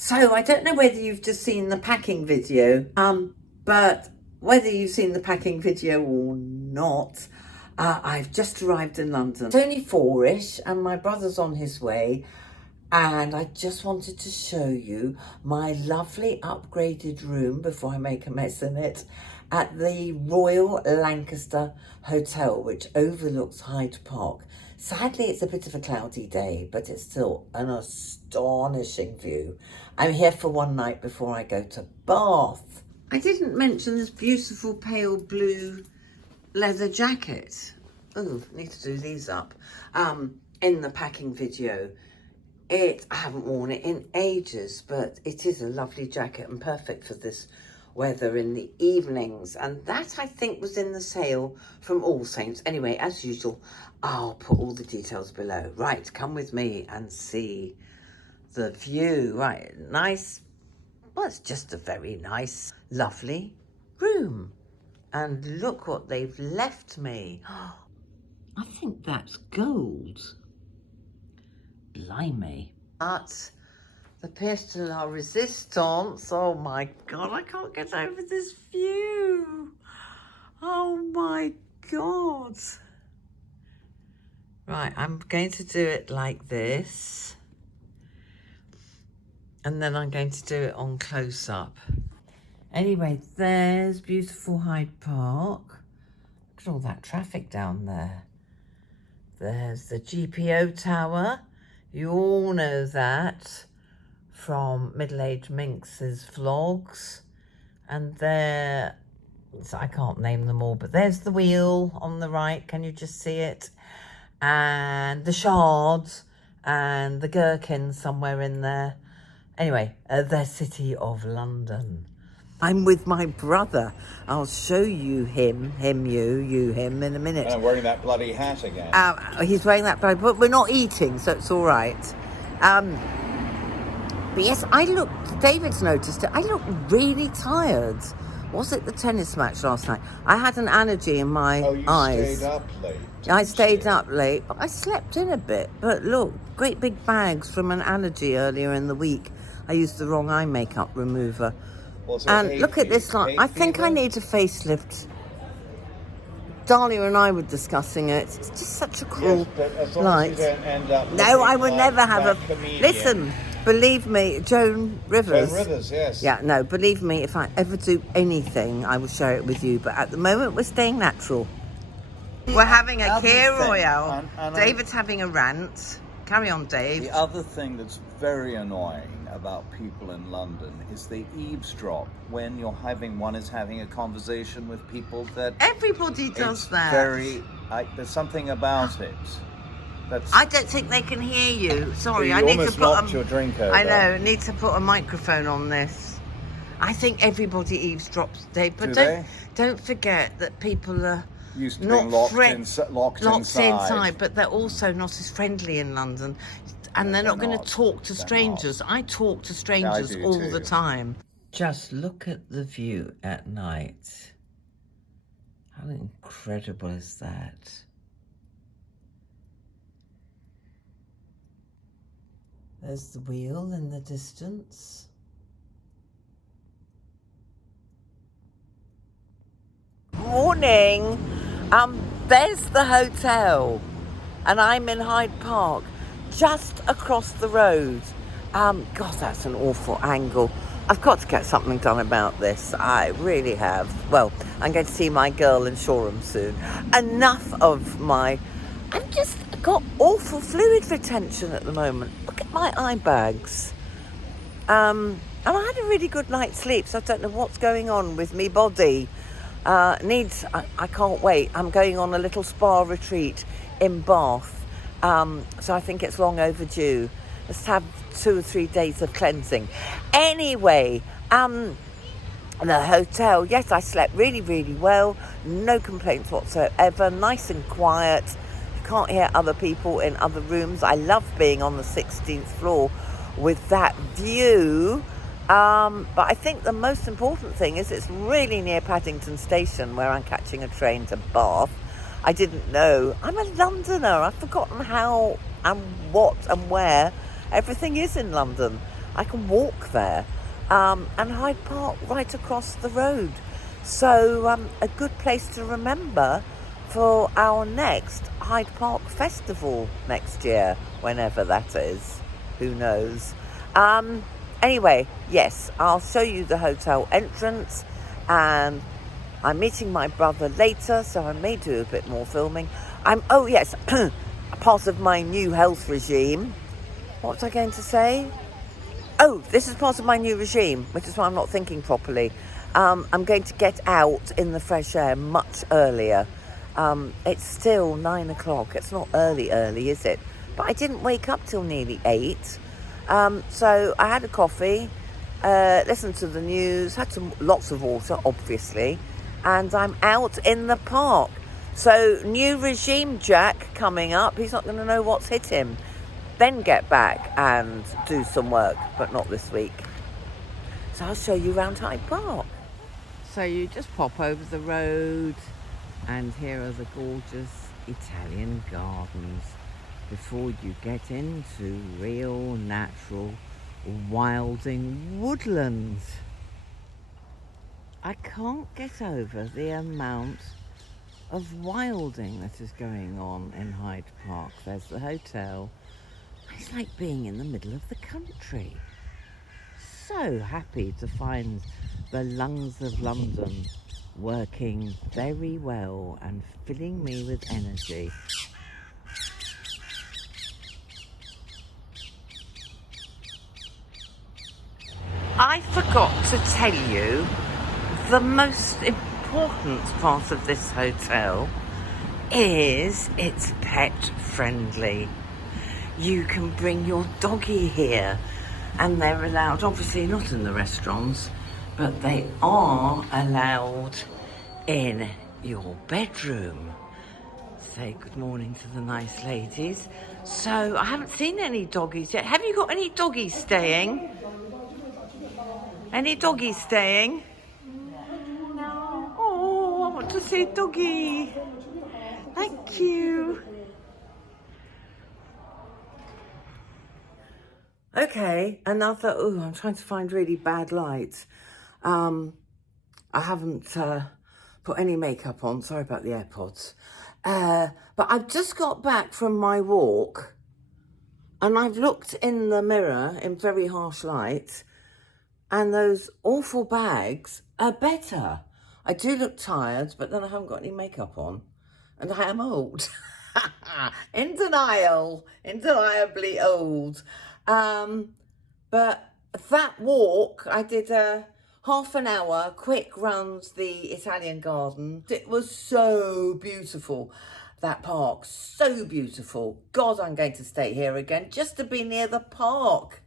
So I don't know whether you've just seen the packing video, but whether you've seen the packing video or not, I've just arrived in London. It's only 4ish and my brother's on his way, and I just wanted to show you my lovely upgraded room before I make a mess in it at the Royal Lancaster Hotel, which overlooks Hyde Park. Sadly, it's a bit of a cloudy day, but it's still an astonishing view. I'm here for one night before I go to Bath. I didn't mention this beautiful pale blue leather jacket. Oh, need to do these up. In the packing video. I haven't worn it in ages, but it is a lovely jacket and perfect for this weather in the evenings. And that, I think, was in the sale from All Saints. Anyway, as usual, I'll put all the details below. Right, come with me and see the view. Right, nice. Well, it's just a very nice, lovely room. And look what they've left me. I think that's gold. Blimey. But the pièce de la résistance, oh my God, I can't get over this view. Oh my God. Right, I'm going to do it like this. And then I'm going to do it on close-up. Anyway, there's beautiful Hyde Park. Look at all that traffic down there. There's the GPO Tower. You all know that from Middle-Aged Minx's vlogs. And there, I can't name them all, but there's the wheel on the right. Can you just see it? And the Shards and the Gherkins somewhere in there. Anyway, the City of London. I'm with my brother. I'll show you him in a minute. And I'm wearing that bloody hat again. He's wearing that bloody, but we're not eating, so it's all right. But yes, David's noticed it. I look really tired. Was it the tennis match last night? I had an allergy in my eyes. Stayed up late. I stayed up late. I slept in a bit, but look, great big bags from an allergy earlier in the week. I used the wrong eye makeup remover. And look at this light. I think I need a facelift. Dahlia and I were discussing it. It's just such a cool light. No, I would never have a... Listen, believe me, Joan Rivers. Joan Rivers, yes. Yeah, no, believe me, if I ever do anything, I will share it with you. But at the moment, we're staying natural. We're having a Kia Royale. David's having a rant. Carry on, Dave. The other thing that's very annoying about people in London is they eavesdrop when one is having a conversation with people that... Everybody does that. There's something about it. I don't think they can hear you. Sorry, I need to put knocked your drink over. I know, need to put a microphone on this. I think everybody eavesdrops, Dave, but don't forget that people are used to not being locked inside, but they're also not as friendly in London. And they're not going to talk to strangers. I talk to strangers all the time. Just look at the view at night. How incredible is that? There's the wheel in the distance. Morning. There's the hotel. And I'm in Hyde Park, just across the road. God, that's an awful angle. I've got to get something done about this. I really have. Well, I'm going to see my girl in Shoreham soon. Enough of my... I've just got awful fluid retention at the moment. Look at my eye bags. And I had a really good night's sleep, so I don't know what's going on with me body. I can't wait. I'm going on a little spa retreat in Bath. So I think it's long overdue. Let's have 2 or 3 days of cleansing. Anyway, the hotel, yes, I slept really, really well. No complaints whatsoever. Nice and quiet. You can't hear other people in other rooms. I love being on the 16th floor with that view. But I think the most important thing is it's really near Paddington Station, where I'm catching a train to Bath. I didn't know. I'm a Londoner. I've forgotten how and what and where everything is in London. I can walk there. And Hyde Park right across the road. So a good place to remember for our next Hyde Park festival next year, whenever that is. Who knows? Anyway, yes, I'll show you the hotel entrance, and I'm meeting my brother later, so I may do a bit more filming. Oh yes, part of my new health regime. What was I going to say? Oh, this is part of my new regime, which is why I'm not thinking properly. I'm going to get out in the fresh air much earlier. It's still 9 o'clock. It's not early, is it? But I didn't wake up till nearly 8. So I had a coffee, listened to the news, had lots of water, obviously, and I'm out in the park. So new regime Jack coming up. He's not going to know what's hit him. Then get back and do some work, but not this week. So I'll show you around Hyde Park. So you just pop over the road, and here are the gorgeous Italian gardens before you get into real, natural, wilding woodland. I can't get over the amount of wilding that is going on in Hyde Park. There's the hotel. It's like being in the middle of the country. So happy to find the lungs of London working very well and filling me with energy. I forgot to tell you the most important part of this hotel is it's pet friendly. You can bring your doggy here, and they're allowed, obviously not in the restaurants, but they are allowed in your bedroom. Say good morning to the nice ladies. So I haven't seen any doggies yet. Have you got any doggies staying? Any doggies staying? No. Oh, I want to see a doggy. Thank you. Okay, another, I'm trying to find really bad light. I haven't put any makeup on, sorry about the AirPods. But I've just got back from my walk, and I've looked in the mirror in very harsh light, and those awful bags are better. I do look tired, but then I haven't got any makeup on, and I am old. In denial, indeniably old. But that walk, I did a half an hour quick round the Italian garden. It was so beautiful, that park, so beautiful. God, I'm going to stay here again just to be near the park.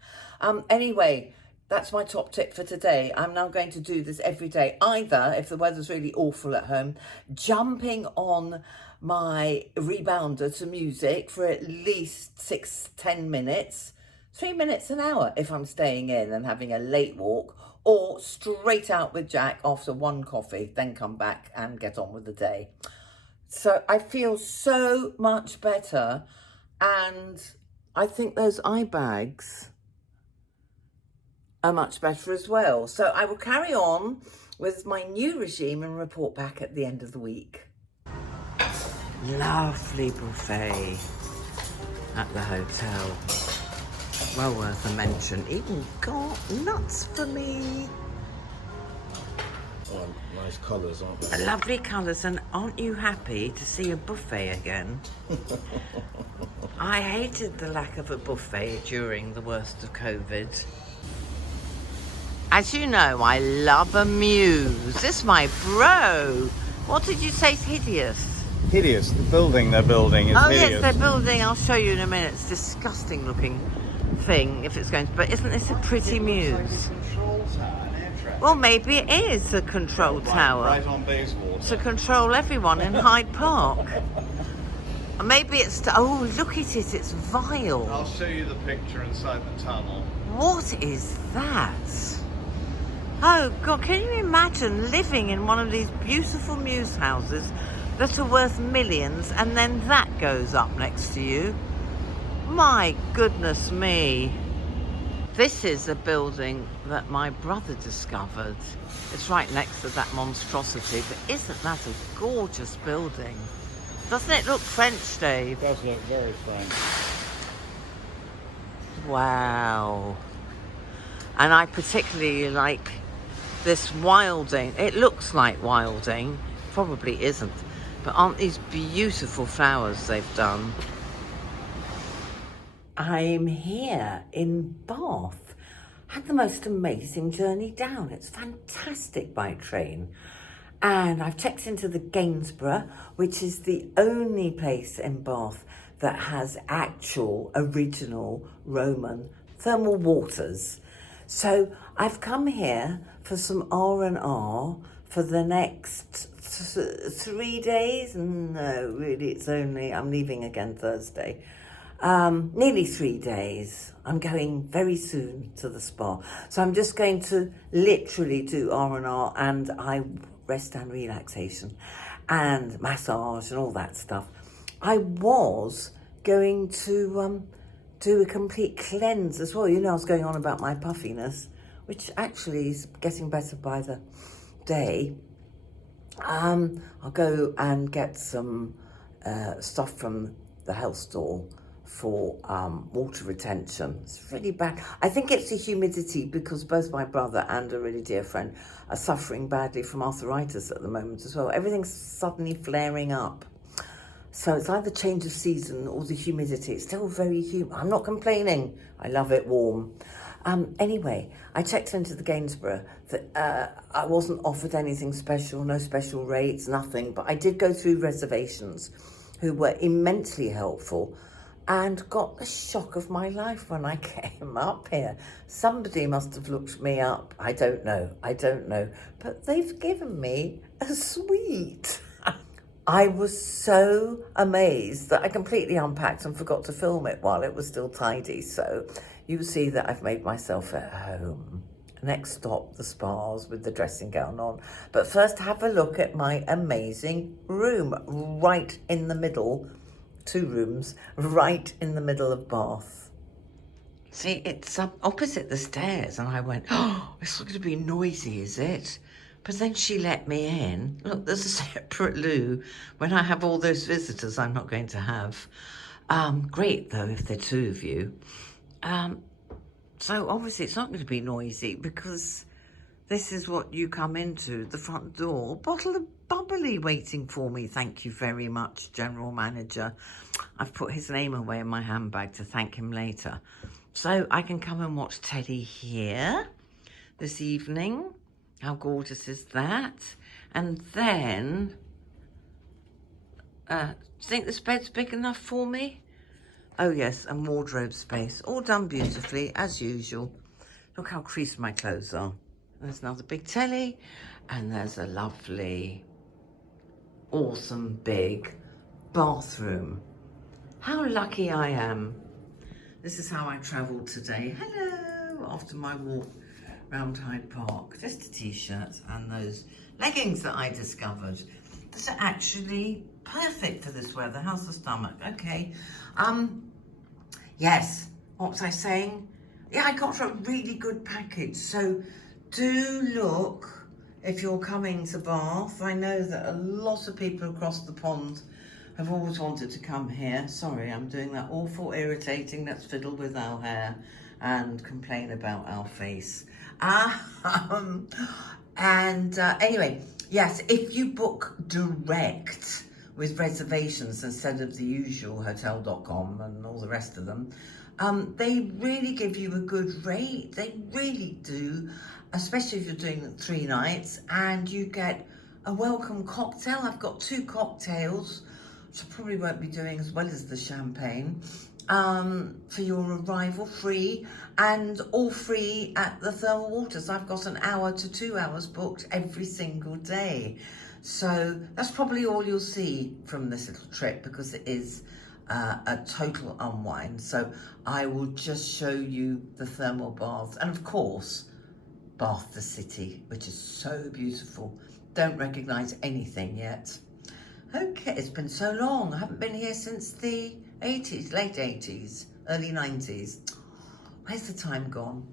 Anyway, that's my top tip for today. I'm now going to do this every day. Either, if the weather's really awful at home, jumping on my rebounder to music for at least 6-10 minutes, 3 minutes an hour if I'm staying in and having a late walk, or straight out with Jack after one coffee, then come back and get on with the day. So I feel so much better, and I think those eye bags are much better as well. So I will carry on with my new regime and report back at the end of the week. Lovely buffet at the hotel. Well worth a mention. Even got nuts for me. Oh, nice colours, aren't they? Lovely colours, and aren't you happy to see a buffet again? I hated the lack of a buffet during the worst of COVID. As you know, I love a muse. This is my bro. What did you say is hideous? Hideous. The building they're building is hideous. Yes, they're building. I'll show you in a minute. It's disgusting looking thing if it's going to, but isn't this a pretty muse? Well, maybe it is a control tower. Right on Bayswater. To control everyone in Hyde Park. Maybe it's, oh look at it, it's vile. I'll show you the picture inside the tunnel. What is that? Oh God, can you imagine living in one of these beautiful muse houses that are worth millions, and then that goes up next to you? My goodness me. This is a building that my brother discovered. It's right next to that monstrosity, but isn't that a gorgeous building? Doesn't it look French, Dave? It does look very French. Wow. And I particularly like this wilding. It looks like wilding, probably isn't, but aren't these beautiful flowers they've done? I'm here in Bath. Had the most amazing journey down. It's fantastic by train. And I've checked into the Gainsborough, which is the only place in Bath that has actual original Roman thermal waters. So I've come here for some R&R for the next 3 days. No, really, I'm leaving again Thursday. Nearly 3 days. I'm going very soon to the spa. So I'm just going to literally do R&R and rest and relaxation and massage and all that stuff. I was going to do a complete cleanse as well. You know, I was going on about my puffiness, which actually is getting better by the day. I'll go and get some stuff from the health store for water retention. It's really bad. I think it's the humidity, because both my brother and a really dear friend are suffering badly from arthritis at the moment as well. Everything's suddenly flaring up. So it's either change of season or the humidity. It's still very humid. I'm not complaining. I love it warm. Anyway, I checked into the Gainsborough that I wasn't offered anything special, no special rates, nothing. But I did go through reservations, who were immensely helpful, and got the shock of my life when I came up here. Somebody must have looked me up. I don't know. But they've given me a suite. I was so amazed that I completely unpacked and forgot to film it while it was still tidy. So you see that I've made myself at home. Next stop, the spas with the dressing gown on. But first, have a look at my amazing room right in the middle. 2 rooms right in the middle of Bath. See, it's opposite the stairs, and I went, oh, it's not going to be noisy, is it? But then she let me in. Look, there's a separate loo. When I have all those visitors, I'm not going to have. Great, though, if they're 2 of you. So obviously it's not going to be noisy, because this is what you come into, the front door. Bottle of bubbly waiting for me. Thank you very much, General Manager. I've put his name away in my handbag to thank him later. So I can come and watch telly here this evening. How gorgeous is that? And then, do you think this bed's big enough for me? Oh yes, and wardrobe space. All done beautifully, as usual. Look how creased my clothes are. There's another big telly, and there's a lovely, awesome, big bathroom. How lucky I am. This is how I travelled today. Hello, after my walk around Hyde Park. Just a t-shirt and those leggings that I discovered. These are actually perfect for this weather. How's the stomach? Okay. Yes, what was I saying? Yeah, I got a really good package. So do look if you're coming to Bath. I know that a lot of people across the pond have always wanted to come here. Sorry, I'm doing that awful, irritating, let's fiddle with our hair and complain about our face. Anyway, yes, if you book direct with reservations instead of the usual hotel.com and all the rest of them, they really give you a good rate. They really do, especially if you're doing 3 nights, and you get a welcome cocktail. I've got 2 cocktails, which I probably won't be doing, as well as the champagne, for your arrival, free, and all free at the thermal waters. I've got 1 hour to 2 hours booked every single day. So that's probably all you'll see from this little trip, because it is a total unwind. So I will just show you the thermal baths, and of course, Bath the city, which is so beautiful. Don't recognise anything yet. Okay, it's been so long. I haven't been here since the 80s, late 80s, early 90s. Where's the time gone?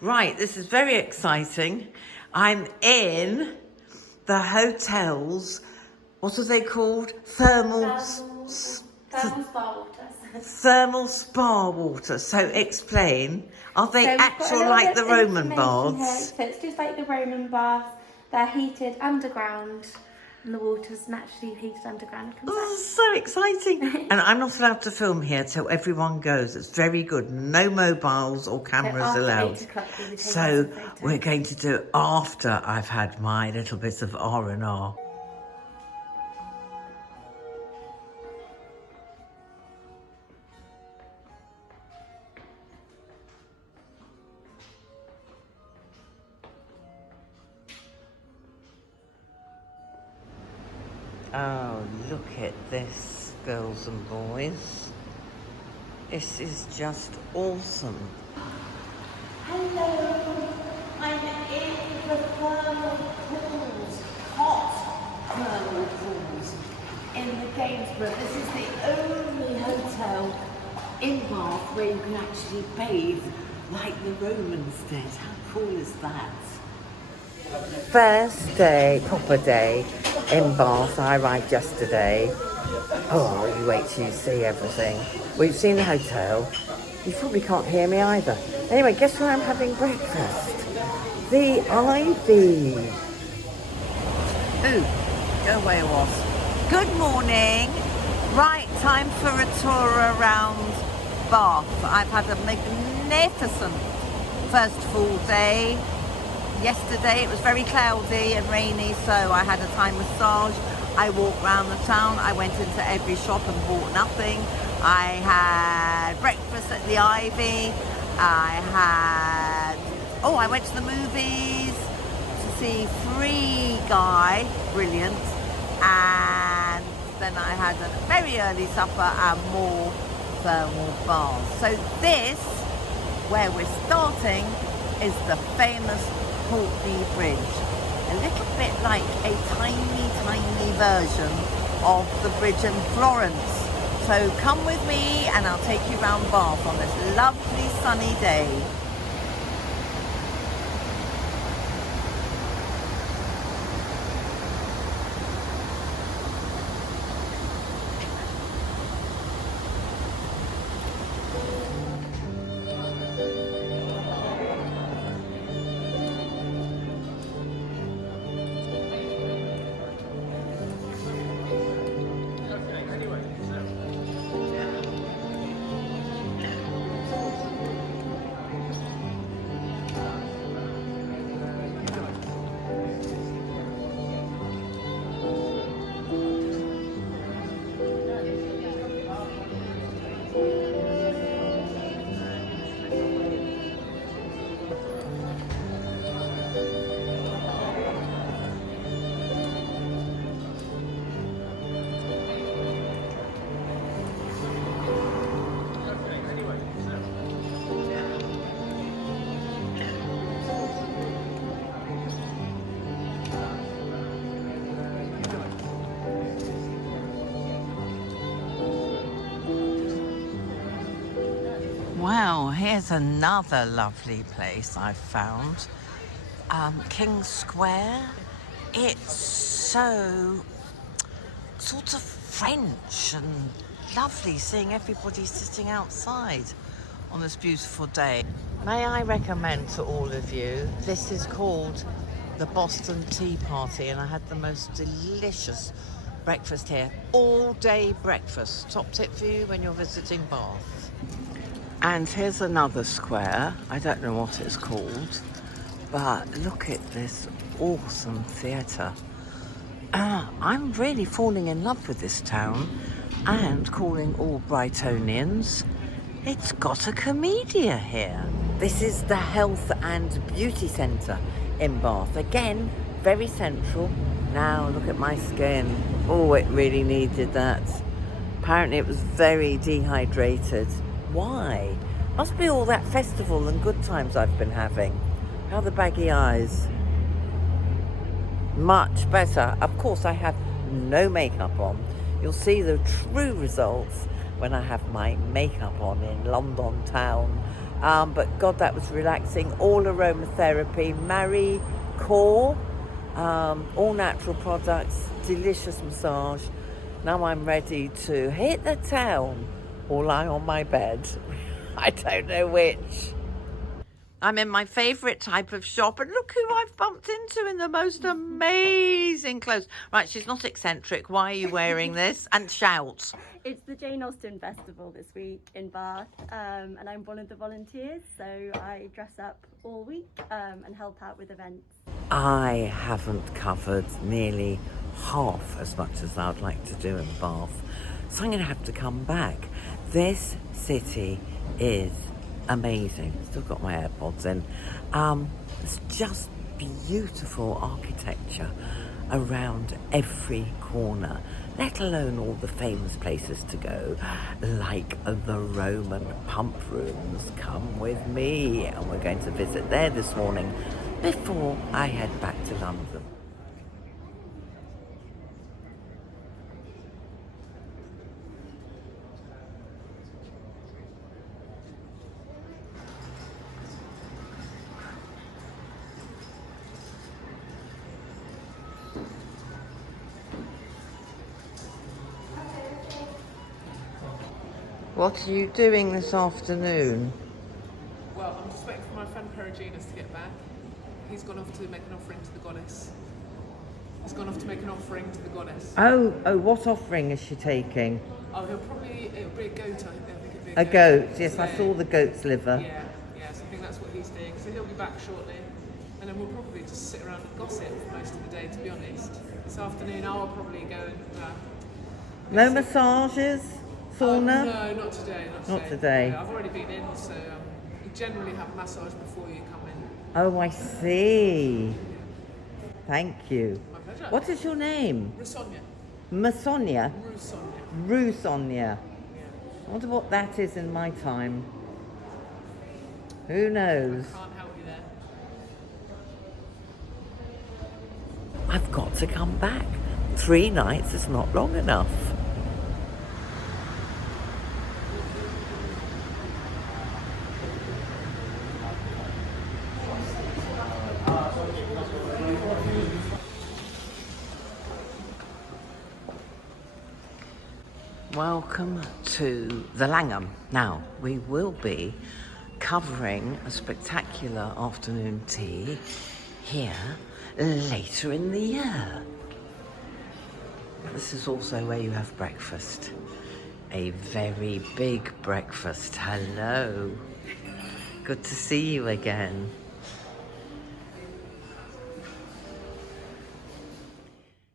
Right, this is very exciting. I'm in the hotel's, what are they called? Thermal spa waters. Thermal spa water. So explain, are they actual like the Roman baths? So it's just like the Roman baths. They're heated underground, and the water's naturally heated underground. Oh, so exciting. And I'm not allowed to film here till everyone goes. It's very good. No mobiles or cameras allowed. 8 o'clock we'll be taking So some photos. we're going to do it after I've had my little bit of R&R. Oh, look at this, girls and boys. This is just awesome. Hello, I'm in the thermal pools, hot thermal pools in the Gainsborough. This is the only hotel in Bath where you can actually bathe like the Romans did. How cool is that? First day, proper day in Bath. I arrived yesterday. Oh, you wait till you see everything. We've seen the hotel. You probably can't hear me either. Anyway, guess where I'm having breakfast? The Ivy. Ooh, go away, wasp. Good morning. Right, time for a tour around Bath. I've had a magnificent first full day. Yesterday it was very cloudy and rainy, so I had a Thai massage. I walked around the town. I went into every shop and bought nothing. I had breakfast at the Ivy. I went to the movies to see Free Guy, brilliant. And then I had a very early supper and more thermal baths. So this, where we're starting, is the famous Putney Bridge. A little bit like a tiny version of the bridge in Florence. So come with me and I'll take you round Bath on this lovely sunny day. Wow, here's another lovely place I've found. King Square. It's so sort of French and lovely seeing everybody sitting outside on this beautiful day. May I recommend to all of you, this is called the Boston Tea Party, and I had the most delicious breakfast here. All day breakfast. Top tip for you when you're visiting Bath. And here's another square. I don't know what it's called, but look at this awesome theatre. I'm really falling in love with this town and calling all Brightonians. It's got a Comedia here. This is the Health and Beauty Centre in Bath. Again, very central. Now look at my skin. Oh, it really needed that. Apparently it was very dehydrated. Why? Must be all that festival and good times I've been having. How are the baggy eyes? Much better. Of course, I have no makeup on. You'll see the true results when I have my makeup on in London town. But God, that was relaxing. All aromatherapy, Marie Core, all natural products, delicious massage. Now I'm ready to hit the town or lie on my bed. I don't know which. I'm in my favourite type of shop, and look who I've bumped into in the most amazing clothes. Right, she's not eccentric. Why are you wearing this? And shout. It's the Jane Austen Festival this week in Bath, and I'm one of the volunteers, so I dress up all week and help out with events. I haven't covered nearly half as much as I'd like to do in Bath, so I'm going to have to come back. This city is amazing. Still got my AirPods in. It's just beautiful architecture around every corner, let alone all the famous places to go, like the Roman pump rooms. Come with me, and we're going to visit there this morning before I head back to London. What are you doing this afternoon? Well, I'm just waiting for my friend Perigenes to get back. He's gone off to make an offering to the goddess. Oh, what offering is she taking? Oh, it'll be a goat, I think. It'll be A goat, yes, today. I saw the goat's liver. Yeah, so I think that's what he's doing. So he'll be back shortly. And then we'll probably just sit around and gossip for most of the day, to be honest. This afternoon, I'll probably go and... No massages? Sauna? No, not today. Not today. No, I've already been in, so you generally have a massage before you come in. Oh, I see. Thank you. My pleasure. What is your name? Rusonia. Masonia? Rusonia. Rusonia. Yeah. I wonder what that is in my time. Who knows? Can't help you there. I've got to come back. 3 nights is not long enough. Welcome to the Langham. Now, we will be covering a spectacular afternoon tea here later in the year. This is also where you have breakfast. A very big breakfast. Hello. Good to see you again.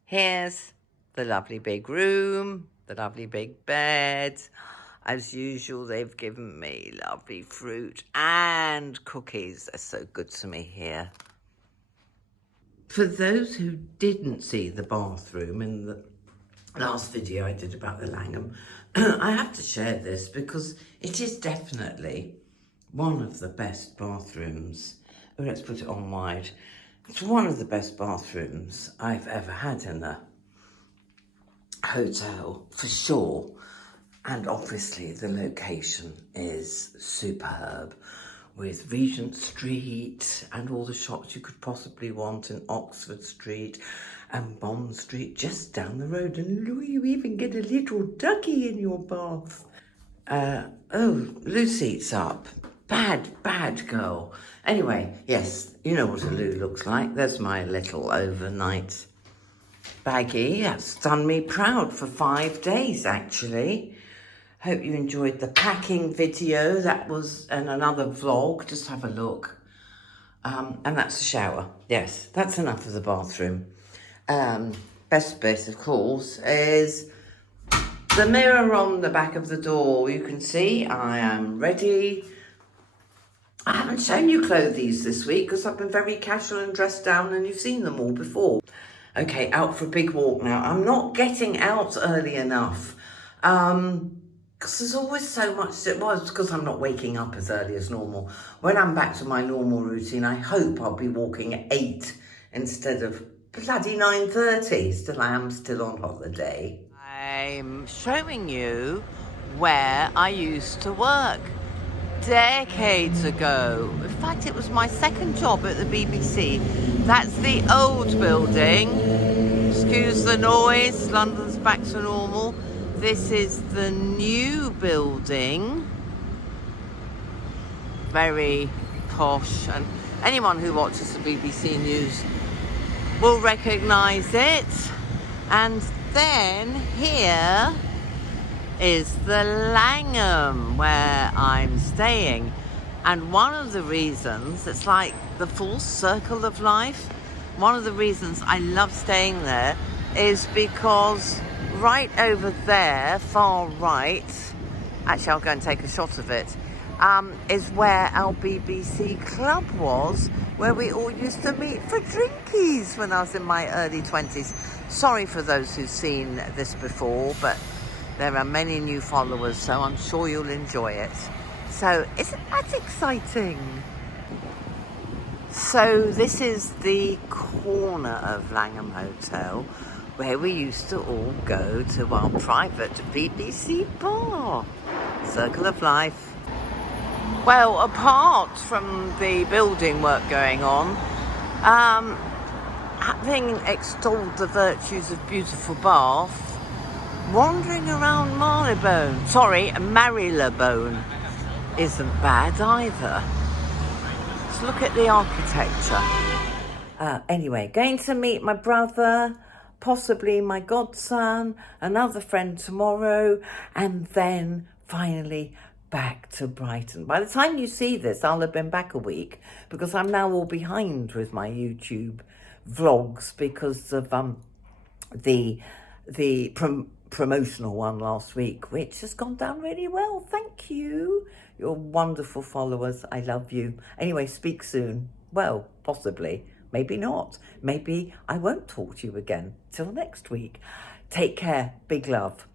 Here's the lovely big room, the lovely big bed. As usual, they've given me lovely fruit and cookies. They're so good to me here. For those who didn't see the bathroom in the last video I did about the Langham, I have to share this because it is definitely one of the best bathrooms. Oh, let's put it on wide. It's one of the best bathrooms I've ever had in a hotel, for sure. And obviously the location is superb, with Regent Street and all the shops you could possibly want in Oxford Street and Bond Street just down the road. And Louis, you even get a little ducky in your bath. Oh, Lou seats up. Bad girl. Anyway, yes, you know what a Lou looks like. There's my little overnight baggie. That's done me proud for 5 days, actually. Hope you enjoyed the packing video. That was another vlog. Just have a look. And that's the shower. Yes, that's enough of the bathroom. Best bit, of course, is the mirror on the back of the door. You can see I am ready. I haven't shown you clothes this week because I've been very casual and dressed down, and you've seen them all before. Okay, out for a big walk now. I'm not getting out early enough. Because there's always so much, well, it's because I'm not waking up as early as normal. When I'm back to my normal routine, I hope I'll be walking at 8 instead of bloody 9:30. Still, I am still on holiday. I'm showing you where I used to work. decades ago. In fact, it was my second job at the BBC. That's the old building. Excuse the noise, London's back to normal. This is the new building. Very posh, and anyone who watches the BBC News will recognise it. And then here is the Langham where I'm staying, and one of the reasons, it's like the full circle of life, one of the reasons I love staying there is because right over there, far right, actually I'll go and take a shot of it, is where our BBC club was, where we all used to meet for drinkies when I was in my early 20s. Sorry for those who've seen this before, but there are many new followers, so I'm sure you'll enjoy it. So, isn't that exciting? So, this is the corner of Langham Hotel, where we used to all go to our private BBC bar. Circle of life. Well, apart from the building work going on, having extolled the virtues of beautiful Bath, wandering around Marylebone isn't bad either. Let's look at the architecture. Anyway, going to meet my brother, possibly my godson, another friend tomorrow, and then finally back to Brighton. By the time you see this, I'll have been back a week, because I'm now all behind with my YouTube vlogs because of the promotional one last week, which has gone down really well. Thank you. You're wonderful followers. I love you. Anyway, speak soon. Well, possibly. Maybe not. Maybe I won't talk to you again. Till next week. Take care. Big love.